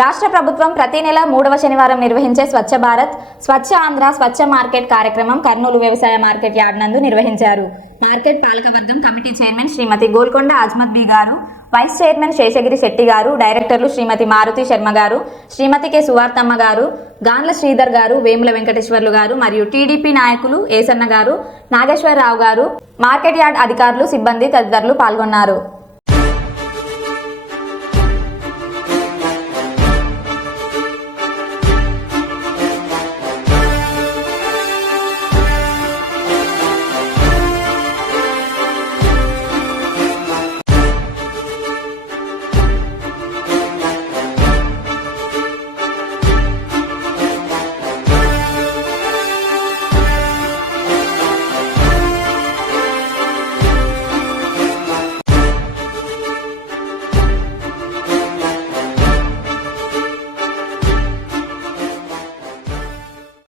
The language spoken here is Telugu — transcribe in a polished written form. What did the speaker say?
రాష్ట్ర ప్రభుత్వం ప్రతి నెల 3వ శనివారం నిర్వహించే స్వచ్ఛ భారత్, స్వచ్ఛ ఆంధ్ర, స్వచ్ఛ మార్కెట్ కార్యక్రమం కర్నూలు వ్యవసాయ మార్కెట్ యార్డ్ నందు నిర్వహించారు. మార్కెట్ పాలకవర్గం కమిటీ చైర్మన్ శ్రీమతి గోల్కొండ అజ్మత్ బి గారు, వైస్ చైర్మన్ శేషగిరి శెట్టి గారు, డైరెక్టర్లు శ్రీమతి మారుతి శర్మ గారు, శ్రీమతి కె సువార్తమ్మ గారు, గాన్ల శ్రీధర్ గారు, వేముల వెంకటేశ్వర్లు గారు మరియు టీడీపీ నాయకులు ఏసన్న గారు, నాగేశ్వరరావు గారు, మార్కెట్ యార్డ్ అధికారులు, సిబ్బంది తదితరులు పాల్గొన్నారు.